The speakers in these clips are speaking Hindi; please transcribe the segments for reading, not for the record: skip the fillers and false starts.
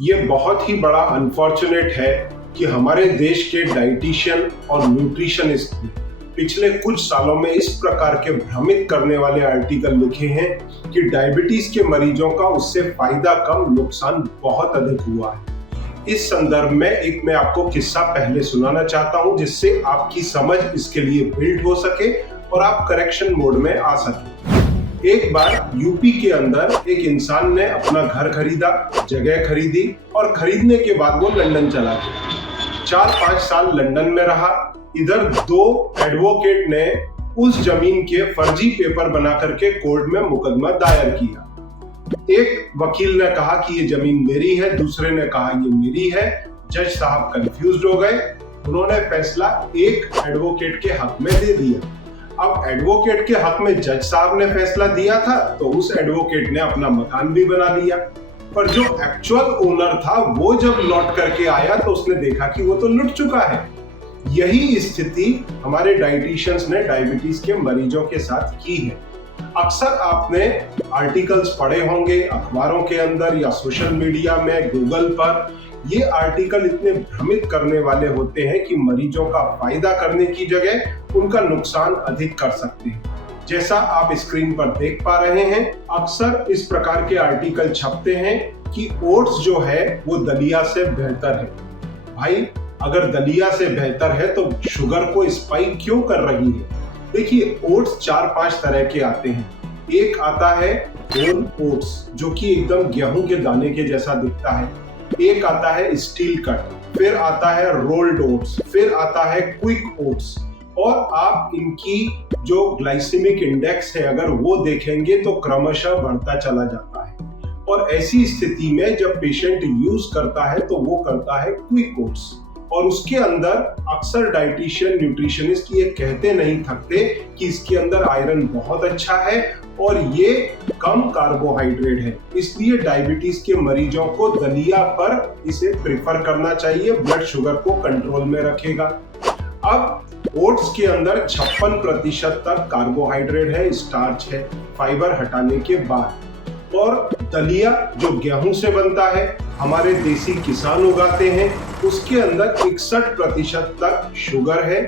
ये बहुत ही बड़ा अनफॉर्चुनेट है कि हमारे देश के डाइटिशियन और न्यूट्रिशनिस्ट ने पिछले कुछ सालों में इस प्रकार के भ्रमित करने वाले आर्टिकल लिखे हैं कि डायबिटीज के मरीजों का उससे फायदा कम नुकसान बहुत अधिक हुआ है। इस संदर्भ में मैं आपको किस्सा पहले सुनाना चाहता हूं जिससे आपकी समझ इसके लिए बिल्ड हो सके और आप करेक्शन मोड में आ सके। एक बार यूपी के अंदर एक इंसान ने अपना घर खरीदा, जगह खरीदी और खरीदने के बाद वो लंदन चला गया। 4-5 साल लंदन में रहा। इधर 2 एडवोकेट ने उस जमीन के फर्जी पेपर बना करके कोर्ट में मुकदमा दायर किया। एक वकील ने कहा कि ये जमीन मेरी है, दूसरे ने कहा ये मेरी है। जज साहब कंफ्यूज्ड हो गए। उन्होंने फैसला एक एडवोकेट के हक में दे दिया। अब एडवोकेट के हक में जज साहब ने फैसला दिया था तो उस एडवोकेट ने अपना मकान भी बना लिया, पर जो एक्चुअल ओनर था वो जब लौट करके आया तो उसने देखा कि वो तो लुट चुका है। यही स्थिति हमारे डाइटिशियंस ने डायबिटीज के मरीजों के साथ की है। अक्सर आपने आर्टिकल्स पढ़े होंगे अखबारों के अंदर या सोशल मीडिया में, गूगल पर। ये आर्टिकल इतने भ्रमित करने वाले होते हैं कि मरीजों का फायदा करने की जगह उनका नुकसान अधिक कर सकते हैं। जैसा आप स्क्रीन पर देख पा रहे हैं, अक्सर इस प्रकार के आर्टिकल छपते हैं कि ओट्स जो है वो दलिया से बेहतर है। भाई, अगर दलिया से बेहतर है तो शुगर को स्पाइक क्यों कर रही है? देखिए, ओट्स 4-5 तरह के आते हैं। एक आता है होल ओट्स जो कि एकदम गेहूं के दाने के जैसा दिखता है। एक आता है स्टील कट, फिर आता है रोल्ड ओट्स, फिर आता है क्विक ओट्स। और आप इनकी जो ग्लाइसेमिक इंडेक्स है अगर वो देखेंगे तो क्रमशः बढ़ता चला जाता है। और ऐसी स्थिति में जब पेशेंट यूज करता है तो वो करता है क्विक ओट्स। और उसके अंदर अक्सर डाइटिशियन न्यूट्रिशनिस्ट ये कहते नहीं थकते कि इसके अंदर आयरन बहुत अच्छा है और ये कम कार्बोहाइड्रेट है। इसलिए डायबिटीज के मरीजों को दलिया पर इसे प्रेफर करना चाहिए, ब्लड शुगर को कंट्रोल में रखेगा। अब ओट्स के अंदर 56% तक कार्बोहाइड्रेट है, स्टार्च है, फाइबर हटाने के बाद। और दलिया जो गेहूं से बनता है, हमारे देसी किसान उगाते हैं, उसके अंदर 61% तक शुगर है,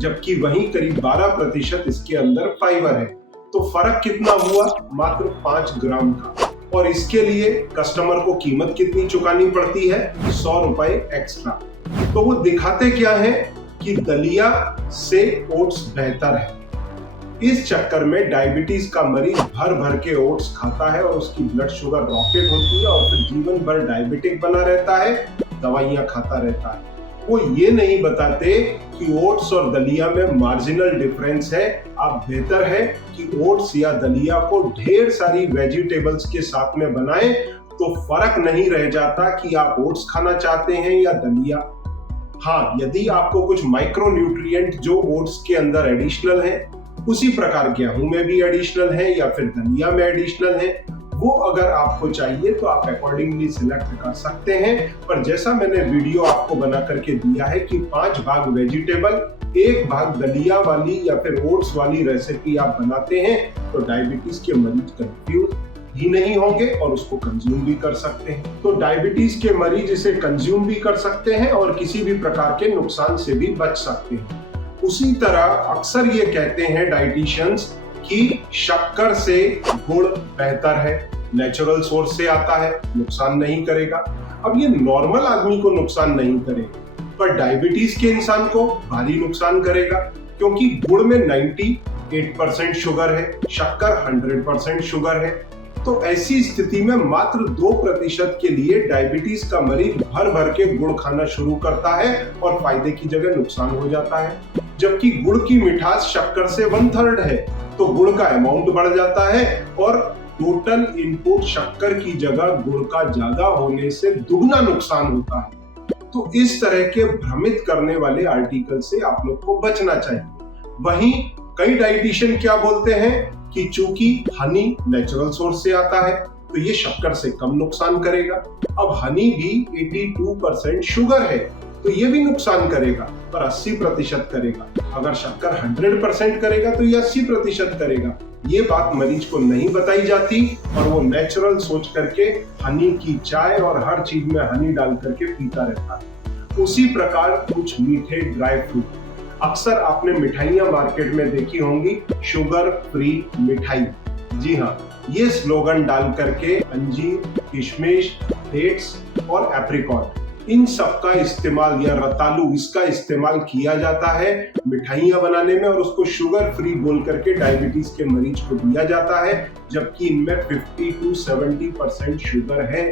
जबकि वहीं करीब 12% इसके अंदर फाइबर है। तो फर्क कितना हुआ? मात्र 5 ग्राम का। और इसके लिए कस्टमर को कीमत कितनी चुकानी पड़ती है? 100 रुपए एक्स्ट्रा। तो वो दिखाते क्या है कि दलिया से ओट्स बेहतर है। इस चक्कर में डायबिटीज का मरीज भर भर के ओट्स खाता है और उसकी ब्लड शुगर रॉकेट होती है और फिर जीवन भर डायबिटिक बना रहता है, दवाइयां खाता रहता है। वो ये नहीं बताते कि ओट्स और दलिया में मार्जिनल डिफरेंस है। आप बेहतर है कि ओट्स या दलिया को ढेर सारी वेजिटेबल्स के साथ में बनाएं तो फर्क नहीं रह जाता कि आप ओट्स खाना चाहते हैं या दलिया। हाँ, यदि आपको कुछ माइक्रो न्यूट्रिएंट जो ओट्स के अंदर एडिशनल है, उसी प्रकार गेहूं में भी एडिशनल है या फिर दलिया में एडिशनल है, वो अगर आपको चाहिए तो आप अकॉर्डिंगली सिलेक्ट कर सकते हैं। पर जैसा मैंने वीडियो आपको बना करके दिया है कि 5 भाग वेजिटेबल, 1 भाग दलिया वाली या फिर ओट्स वाली रेसिपी आप बनाते हैं तो डायबिटीज के मरीज कंफ्यूज ही नहीं होंगे और उसको कंज्यूम भी कर सकते हैं। तो डायबिटीज के मरीज इसे कंज्यूम भी कर सकते हैं और किसी भी प्रकार के नुकसान से भी बच सकते हैं। उसी तरह अक्सर ये कहते हैं डाइटिशियंस कि शक्कर से गुड़ बेहतर है, नेचुरल सोर्स से आता है, नुकसान नहीं करेगा। अब ये नॉर्मल आदमी को नुकसान नहीं करेगा, पर डायबिटीज के इंसान को भारी नुकसान करेगा, क्योंकि गुड़ में 98% शुगर है, शक्कर 100% शुगर है। तो ऐसी स्थिति में मात्र 2% के लिए डायबिटीज का मरीज भर भर के गुड़ खाना शुरू करता है और फायदे की जगह नुकसान हो जाता है। जबकि गुड़ की मिठास शक्कर से 1/3 है तो गुड़ का अमाउंट बढ़ जाता है और टोटल इनपुट शक्कर की जगह गुड़ का ज्यादा होने से दुगना नुकसान होता है। तो इस तरह के भ्रमित करने वाले आर्टिकल से आप लोग को बचना चाहिए। वहीं कई डाइटिशियन क्या बोलते हैं कि चूंकि हनी नेचुरल सोर्स से आता है तो ये शक्कर से कम नुकसान करेगा। अब हनी भी 82% शुगर है, तो ये भी नुकसान करेगा, पर 80% करेगा। अगर शक्कर 100% करेगा तो ये 80% करेगा। ये बात मरीज को नहीं बताई जाती और वो नेचुरल सोच करके हनी की चाय और हर चीज में हनी डाल करके पीता रहता है। उसी प्रकार कुछ मीठे ड्राई फ्रूट, अक्सर आपने मिठाइयां मार्केट में देखी होंगी, शुगर फ्री मिठाई। जी हाँ, ये स्लोगन डाल करके अंजीर, किशमिश, डेट्स और एप्रिकॉट, इन सब का इस्तेमाल या रतालू, इसका इस्तेमाल किया जाता है मिठाइयां बनाने में और उसको शुगर फ्री बोल करके डायबिटीज के मरीज को दिया जाता है, जबकि इनमें 50 to 70% शुगर है।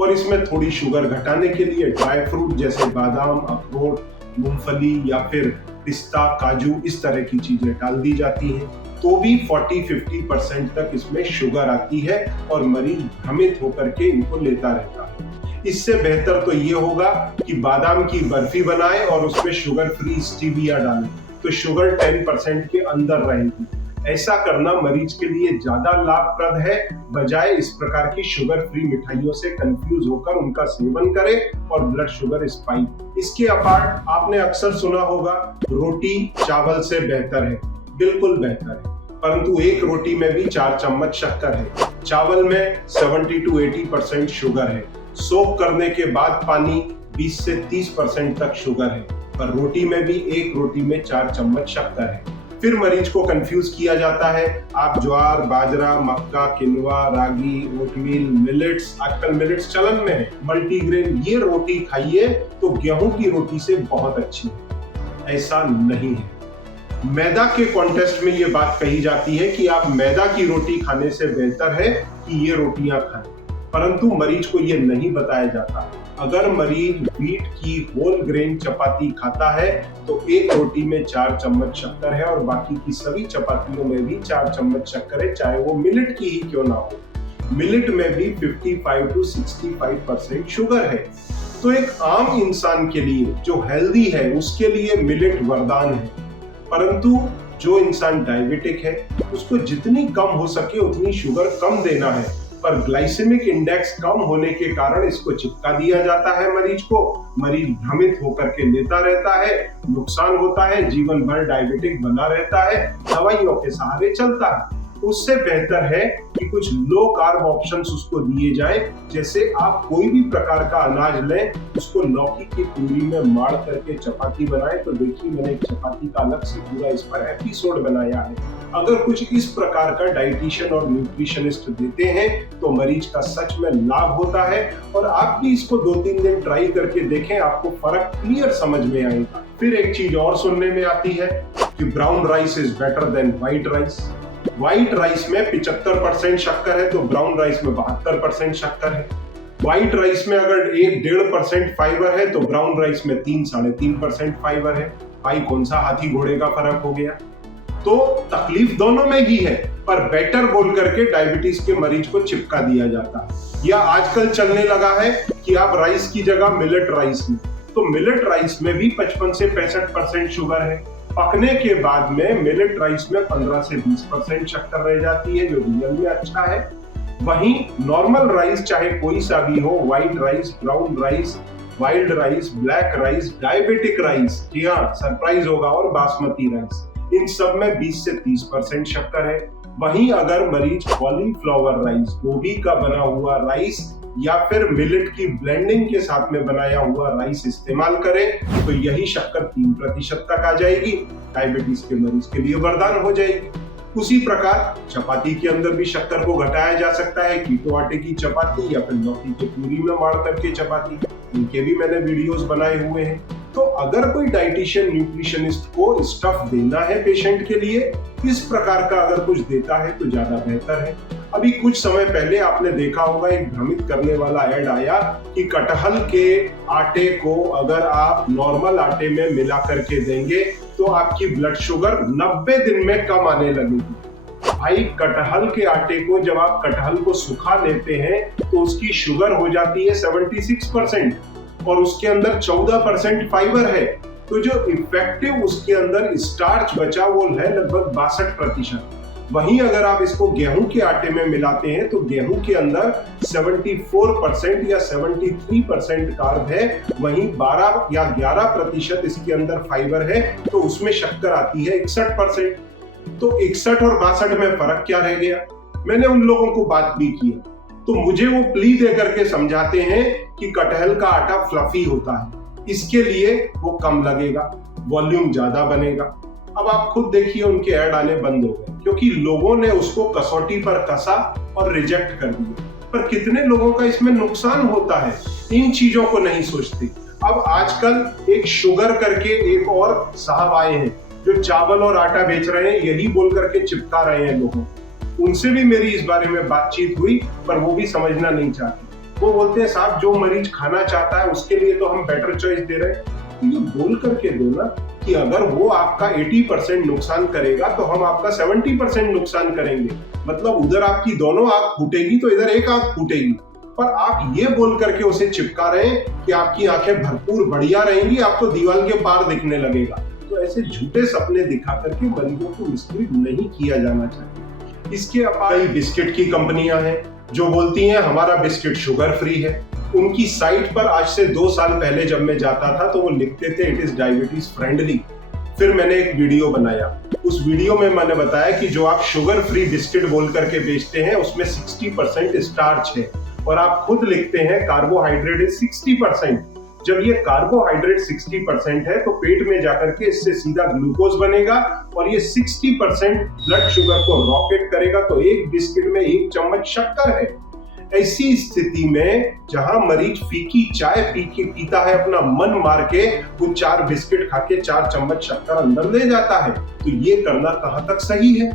और इसमें थोड़ी शुगर घटाने के लिए ड्राई फ्रूट जैसे बादाम, अखरोट, मूंगफली या फिर पिस्ता, काजू, इस तरह की चीजें डाल दी जाती हैं, तो भी 40-50% तक इसमें शुगर आती है और मरीज भ्रमित होकर के इनको लेता रहता है। इससे बेहतर तो ये होगा कि बादाम की बर्फी बनाए और उसमें शुगर फ्री स्टीविया डालें, तो शुगर 10% के अंदर रहेगी। ऐसा करना मरीज के लिए ज्यादा लाभप्रद है, बजाय इस प्रकार की शुगर फ्री मिठाइयों से कंफ्यूज होकर उनका सेवन करें और ब्लड शुगर स्पाइक। इसके अपार्ट आपने अक्सर सुना होगा रोटी चावल से बेहतर है। बिल्कुल बेहतर है, परंतु एक रोटी में भी 4 चम्मच शक्कर है। चावल में 70 to 80% शुगर है। सोक करने के बाद पानी 20 से 30% तक शुगर है, पर रोटी में भी एक रोटी में 4 चम्मच शक्कर है। फिर मरीज को कंफ्यूज किया जाता है। आप ज्वार, बाजरा, मक्का, किनवा, रागी, ओटमील, मिलेट्स, आजकल मिलेट्स चलन में है, मल्टीग्रेन, ये रोटी खाइए तो गेहूं की रोटी से बहुत अच्छी है। ऐसा नहीं है। मैदा के कॉन्टेस्ट में ये बात कही जाती है कि आप मैदा की रोटी खाने से बेहतर है कि ये रोटियां खाएं, परंतु मरीज को ये नहीं बताया जाता। अगर मरीज व्हीट की होल ग्रेन चपाती खाता है तो एक रोटी में 4 चम्मच शक्कर है और बाकी की सभी चपातियों में भी 4 चम्मच शक्कर है, चाहे वो मिलेट की ही क्यों ना हो। मिलेट में भी 55 to 65% शुगर है। तो एक आम इंसान के लिए जो हेल्दी है उसके लिए मिलेट वरदान है, परंतु जो इंसान डायबिटिक है उसको जितनी कम हो सके उतनी शुगर कम देना है, पर ग्लाइसेमिक इंडेक्स कम होने के कारण इसको चिपका दिया जाता है मरीज को। मरीज भ्रमित होकर के लेता रहता है, नुकसान होता है, जीवन भर डायबिटिक बना रहता है, दवाइयों के सहारे चलता है। उससे बेहतर है कि कुछ लो कार्ब ऑप्शंस उसको दिए जाए, जैसे आप कोई भी प्रकार का अनाज लें, उसको लौकी की पूरी में मार करके चपाती बनाए। तो देखिए, मैंने एक चपाती का अलग से पूरा इस पर एपिसोड बनाया है। अगर कुछ इस प्रकार का डाइटिशियन और न्यूट्रिशनिस्ट देते हैं तो मरीज का सच में लाभ होता है। और आप भी इसको 2-3 दिन ट्राई करके देखें, आपको फर्क क्लियर समझ में आएगा। फिर एक चीज और सुनने में आती है कि brown rice is better than white rice. White rice में 75% शक्कर है तो ब्राउन राइस में 72% शक्कर है। व्हाइट राइस में अगर 1-1.5% फाइबर है तो ब्राउन राइस में 3-3.5% फाइबर है। भाई कौन सा हाथी घोड़े का फर्क हो गया? तो तकलीफ दोनों में ही है, पर बेटर बोल करके डायबिटीज के मरीज को चिपका दिया जाता है। या आजकल चलने लगा है कि आप राइस की जगह मिलेट राइस में, तो मिलेट राइस में भी 55 से 65% शुगर है। पकने के बाद में मिलेट राइस में 15 से 20% शक्कर रह जाती है, जो रियल में अच्छा है। वहीं नॉर्मल राइस चाहे कोई सा भी हो, white rice, brown rice, wild rice, black rice, diabetic rice, जी हाँ सरप्राइज होगा, और बासमती राइस, इन सब में 20 से 30% शक्कर है। वहीं अगर मरीज कॉलीफ्लावर राइस, गोभी का बना हुआ राइस या फिर मिलेट की ब्लेंडिंग के साथ में बनाया हुआ राइस इस्तेमाल करें तो यही शक्कर 3% तक आ जाएगी, डायबिटीज के मरीज के लिए वरदान हो जाएगी। उसी प्रकार चपाती के अंदर भी शक्कर को घटाया जा सकता है। कीटो आटे की चपाती या फिर लौकी की पूरी में मार करके चपाती, इनके भी मैंने वीडियोस बनाए हुए हैं। तो अगर कोई डाइटिशियन न्यूट्रिशनिस्ट को स्टफ देना है पेशेंट के लिए, इस प्रकार का अगर कुछ देता है तो ज्यादा बेहतर है। अभी कुछ समय पहले आपने देखा होगा एक भ्रमित करने वाला ऐड आया कि कटहल के आटे को अगर आप नॉर्मल आटे में मिला करके देंगे तो आपकी ब्लड शुगर 90 दिन में कम आने लगेगी। भाई कटहल के आटे को जब आप कटहल को सुखा लेते हैं तो उसकी शुगर हो जाती है 76% और उसके अंदर 14% फाइबर है। तो जो इफेक्टिव उसके अंदर स्टार्च बचा वो है लगभग 62%। वहीं अगर आप इसको गेहूं के आटे में मिलाते हैं तो गेहूं के अंदर 74% या 73% कार्ब है, वहीं 12 या 11% इसके अंदर फाइबर है, तो उसमें शक्कर आती है 61%। तो 61 और 62 में फर्क क्या रह गया? मैंने उन लोगों को बात भी की, तो मुझे वो प्ली दे करके समझाते हैं कि कटहल का आटा फ्लफी होता है, इसके लिए वो कम लगेगा, वॉल्यूम ज्यादा बनेगा। अब आप खुद देखिए, उनके ऐड आने बंद हो गए क्योंकि लोगों ने उसको कसौटी पर कसा और रिजेक्ट कर दिया। पर कितने लोगों का इसमें नुकसान होता है, इन चीजों को नहीं सोचते। अब आजकल एक शुगर करके एक और साहब आए हैं जो चावल और आटा बेच रहे हैं, यही बोल करके चिपका रहे हैं लोगों। उनसे भी मेरी इस बारे में बातचीत हुई, पर वो भी समझना नहीं चाहते। वो बोलते हैं साहब, जो मरीज खाना चाहता है उसके लिए तो हम बेटर चॉइस दे रहे हैं। तो ये बोल करके दो ना कि अगर वो आपका 80% नुकसान करेगा तो हम आपका 70% नुकसान करेंगे। मतलब उधर आपकी दोनों आंख फूटेगी तो इधर एक आंख फूटेगी। पर आप ये बोल करके उसे चिपका रहे हैं कि आपकी आंखें भरपूर बढ़िया रहेंगी, आपको दीवार के पार दिखने लगेगा। तो ऐसे झूठे सपने दिखा करके मरीजों को मिसलीड नहीं किया जाना चाहिए। इसके अलावा कई बिस्किट की कंपनियां हैं जो बोलती हैं हमारा बिस्किट शुगर फ्री है। उनकी साइट पर आज से 2 साल पहले जब मैं जाता था तो वो लिखते थे इट इज डायबिटीज फ्रेंडली। फिर मैंने एक वीडियो बनाया, उस वीडियो में मैंने बताया कि जो आप शुगर फ्री बिस्किट बोल करके बेचते हैं उसमें 60% स्टार्च है और आप खुद लिखते हैं कार्बोहाइड्रेट इज 60%। जब ये कार्बोहाइड्रेट 60% है तो पेट में जाकर के इससे सीधा ग्लूकोज बनेगा और ये 60% ब्लड शुगर को रॉकेट करेगा। तो एक बिस्किट में 1 चम्मच शक्कर है। ऐसी स्थिति में जहां मरीज फीकी चाय पीता है, अपना मन मार के वो 4 बिस्किट खा के 4 चम्मच शक्कर अंदर ले जाता है, तो ये करना कहां तक सही है?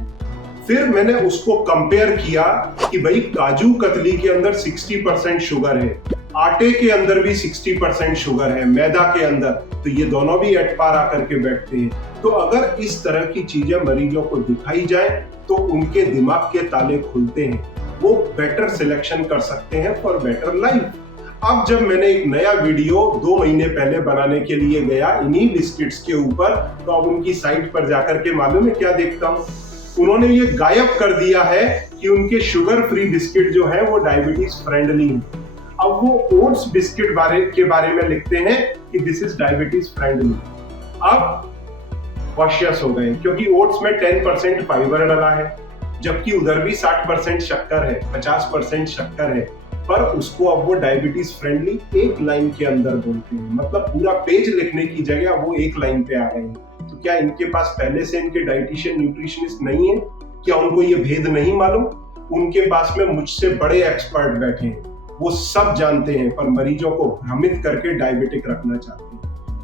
फिर मैंने उसको कंपेयर किया कि भाई काजू कतली के अंदर 60% शुगर है, आटे के अंदर भी 60% शुगर है, मैदा के अंदर, तो ये दोनों भी एट पार आकर के बैठते हैं। तो अगर इस तरह की चीजें मरीजों को दिखाई जाए तो उनके दिमाग के ताले खुलते हैं, वो बेटर सिलेक्शन कर सकते हैं फॉर बेटर लाइफ। अब जब मैंने एक नया वीडियो 2 महीने पहले बनाने के लिए गया इन्हीं बिस्किट्स के ऊपर, तो अब उनकी साइट पर जाकर के मालूम है क्या देखता हूं? उन्होंने ये गायब कर दिया है कि उनके शुगर फ्री बिस्किट जो है वो डायबिटीज फ्रेंडली है। अब वो ओट्स बिस्किट के बारे में लिखते हैं कि दिस इज डायबिटीज फ्रेंडली। अब कॉशियस हो गए क्योंकि ओट्स में 10% फाइबर डला है, जबकि उधर भी 60% शक्कर है, 50% शक्कर है, पर उसको अब वो डायबिटीज फ्रेंडली एक लाइन के अंदर बोलते हैं। मतलब पूरा पेज लिखने की जगह वो एक लाइन पे आ गए हैं। तो क्या इनके पास पहले से इनके डाइटिशियन न्यूट्रिशनिस्ट नहीं है? क्या उनको ये भेद नहीं मालूम? उनके पास में मुझसे बड़े एक्सपर्ट बैठे हैं, वो सब जानते हैं, पर मरीजों को भ्रमित करके डायबिटिक रखना चाहते हैं।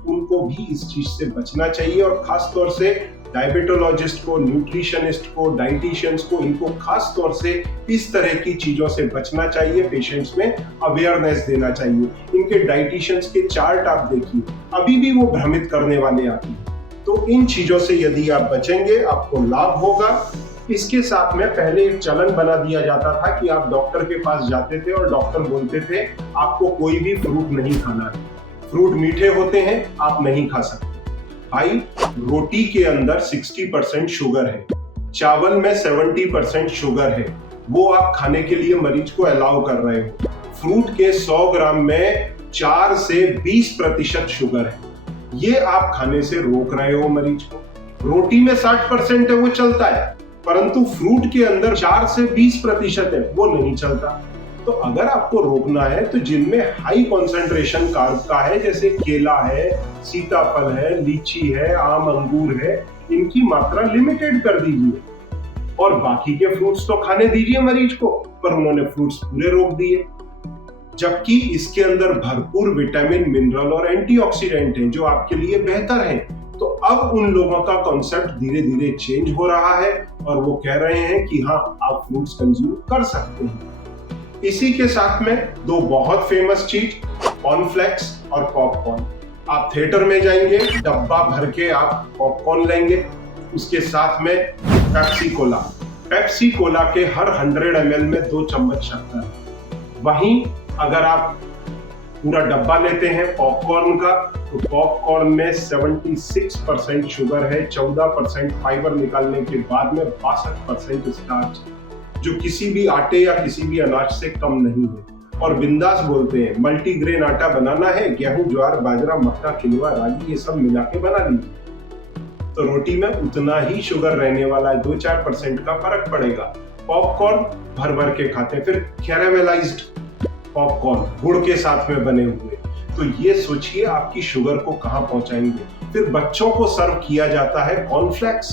उनको भी इस चीज से बचना चाहिए और खास तौर से डायबिटोलॉजिस्ट को, न्यूट्रिशनिस्ट को, डाइटिशियंस को, इनको खास तौर से इस तरह की चीजों से बचना चाहिए। पेशेंट्स में अवेयरनेस देना चाहिए। इनके डाइटिशियंस के चार्ट आप देखिए, अभी भी वो भ्रमित करने वाले आते हैं। तो इन चीजों से यदि आप बचेंगे आपको लाभ होगा। इसके साथ में पहले एक चलन बना दिया जाता था कि आप डॉक्टर के पास जाते थे और डॉक्टर बोलते थे आपको कोई भी फ्रूट नहीं खाना है, फ्रूट मीठे होते हैं, आप नहीं खा सकते। भाई, रोटी के अंदर 60% शुगर है, चावल में 70% शुगर है, वो आप खाने के लिए मरीज को अलाउ कर रहे हो। फ्रूट के 100 ग्राम में 4 से 20% शुगर है, ये आप खाने से रोक रहे हो मरीज को। रोटी में 60% है, वो चलता है, परंतु फ्रूट के अंदर 4 से 20% है, वो नहीं चलता। तो अगर आपको रोकना है तो जिनमें हाई कॉन्सेंट्रेशन कार्ब का है, जैसे केला है, सीताफल है, लीची है, आम अंगूर है, इनकी मात्रा लिमिटेड कर दीजिए और बाकी के फ्रूट्स तो खाने दीजिए मरीज को। पर उन्होंने फ्रूट्स पूरे रोक दिए, जबकि इसके अंदर भरपूर विटामिन, मिनरल और एंटीऑक्सीडेंट है जो आपके लिए बेहतर है। तो अब उन लोगों का कॉन्सेप्ट धीरे धीरे चेंज हो रहा है और वो कह रहे हैं कि हाँ, आप फ्रूट्स कंज्यूम कर सकते हैं। इसी के साथ में 2 बहुत फेमस चीज, कॉर्नफ्लेक्स और पॉपकॉर्न। आप थिएटर में जाएंगे, डब्बा भर के आप पॉपकॉर्न लेंगे, उसके साथ में पेप्सी कोला। पेप्सी कोला के हर 100 ml में 2 चम्मच शक्कर है। वहीं अगर आप पूरा डब्बा लेते हैं पॉपकॉर्न का तो पॉपकॉर्न में 76% शुगर है, 14% फाइबर निकालने के बाद में 62% स्टार्च, जो किसी भी आटे या किसी भी अनाज से कम नहीं है। और बिंदास बोलते हैं मल्टीग्रेन आटा बनाना है, गेहूं, ज्वार, बाजरा, मक्का, किनवा, रागी, ये सब मिला के बना लीजिए। तो रोटी में उतना ही शुगर रहने वाला है, 2-4% का फर्क पड़ेगा। पॉपकॉर्न भर भर के खाते हैं, फिर कैरामेलाइज्ड पॉपकॉर्न गुड़ के साथ में बने हुए, तो ये सोचिए आपकी शुगर को कहां पहुंचाएंगे। फिर बच्चों को सर्व किया जाता है कॉर्नफ्लेक्स,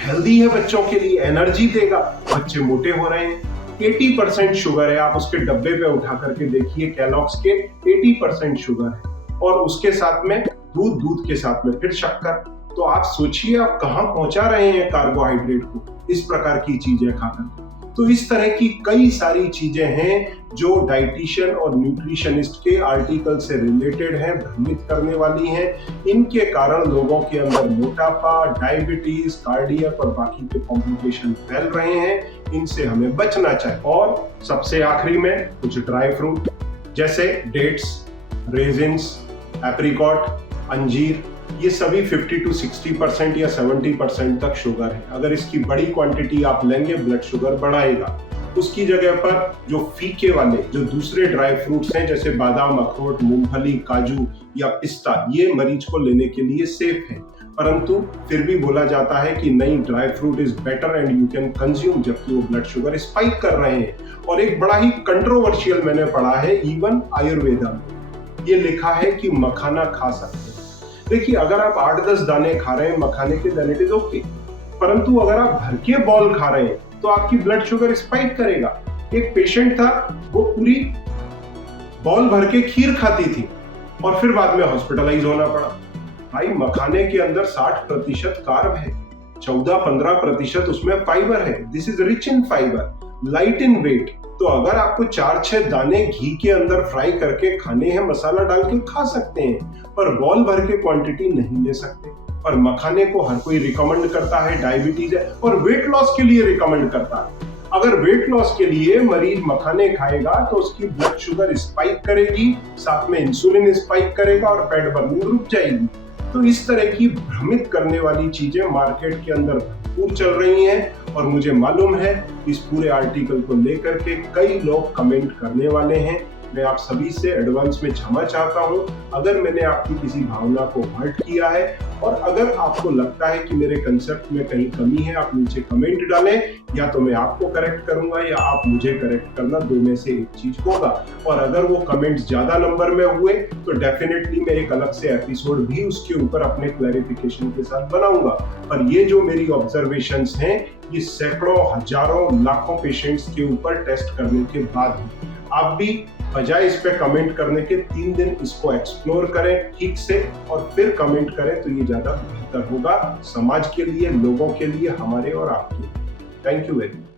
हेल्दी है बच्चों के लिए, एनर्जी देगा, बच्चे मोटे हो रहे हैं। 80% शुगर है, आप उसके डब्बे पे उठा करके देखिए कैलॉग्स के, 80% शुगर है, और उसके साथ में दूध के साथ में फिर शक्कर। तो आप सोचिए आप कहां पहुंचा रहे हैं कार्बोहाइड्रेट को इस प्रकार की चीजें खाकर। तो इस तरह की कई सारी चीजें हैं जो डाइटिशियन और न्यूट्रिशनिस्ट के आर्टिकल से रिलेटेड हैं, भ्रमित करने वाली हैं। इनके कारण लोगों के अंदर मोटापा, डायबिटीज, कार्डियक और बाकी के कॉम्प्लिकेशन फैल रहे हैं। इनसे हमें बचना चाहिए। और सबसे आखिरी में कुछ ड्राई फ्रूट जैसे डेट्स, रेजिन्स, एप्रिकॉट, अंजीर, ये सभी 50 to 60% या 70% तक शुगर है। अगर इसकी बड़ी क्वांटिटी आप लेंगे ब्लड शुगर बढ़ाएगा। उसकी जगह पर जो फीके वाले जो दूसरे ड्राई फ्रूट्स हैं जैसे बादाम, अखरोट, मूंगफली, काजू या पिस्ता, ये मरीज को लेने के लिए सेफ है। परंतु फिर भी बोला जाता है कि नहीं, dry fruit is better and you can consume, जबकि वो ब्लड शुगर स्पाइक कर रहे हैं। और एक बड़ा ही कंट्रोवर्शियल मैंने पढ़ा है, इवन आयुर्वेदा में ये लिखा है कि मखाना खा सकते हैं। देखिए, अगर आप 8-10 दाने खा रहे हैं मखाने के, देन इट इज ओके, परंतु अगर आप भर के बॉल खा रहे हैं तो आपकी ब्लड शुगर स्पाइक करेगा। एक पेशेंट था, वो पूरी बॉल भर के खीर खाती थी और फिर बाद में हॉस्पिटलाइज होना पड़ा। भाई, मखाने के अंदर 60% कार्ब है, 14-15% उसमें फाइबर है। This is rich in fibre, light in weight. तो अगर आपको 4-6 दाने घी के अंदर फ्राई करके खाने हैं, मसाला डाल के खा सकते हैं, पर बॉल भर के क्वांटिटी नहीं ले सकते। और मखाने को हर कोई रिकमेंड करता है, डायबिटीज है और वेट लॉस के लिए रिकमेंड करता है। अगर वेट लॉस के लिए मरीज मखाने खाएगा तो उसकी ब्लड शुगर स्पाइक करेगी, साथ में इंसुलिन स्पाइक करेगा और फैट बर्निंग रुक जाएगी। तो इस तरह की भ्रमित करने वाली चीजें मार्केट के अंदर भरपूर चल रही हैं और मुझे मालूम है इस पूरे आर्टिकल को लेकर के कई लोग कमेंट करने वाले हैं। मैं आप सभी से एडवांस में क्षमा चाहता हूं अगर मैंने आपकी किसी भावना को हर्ट किया है, और अगर आपको लगता है कि मेरे कंसेप्ट में कहीं कमी है, आप नीचे कमेंट डालें, या तो मैं आपको करेक्ट करूंगा या आप मुझे करेक्ट करना, दो में से एक चीज होगा। और अगर वो कमेंट्स ज्यादा नंबर में हुए तो डेफिनेटली मैं एक अलग से एपिसोड भी उसके ऊपर अपने क्लैरिफिकेशन के साथ बनाऊंगा। पर ये जो मेरी ऑब्जर्वेशंस हैं, ये सैकड़ों, हजारों, लाखों पेशेंट्स के ऊपर टेस्ट करने के बाद है। आप भी बजाय इस पे कमेंट करने के 3 दिन इसको एक्सप्लोर करें ठीक से और फिर कमेंट करें, तो ये ज्यादा बेहतर होगा समाज के लिए, लोगों के लिए, हमारे और आपके। Thank you very much.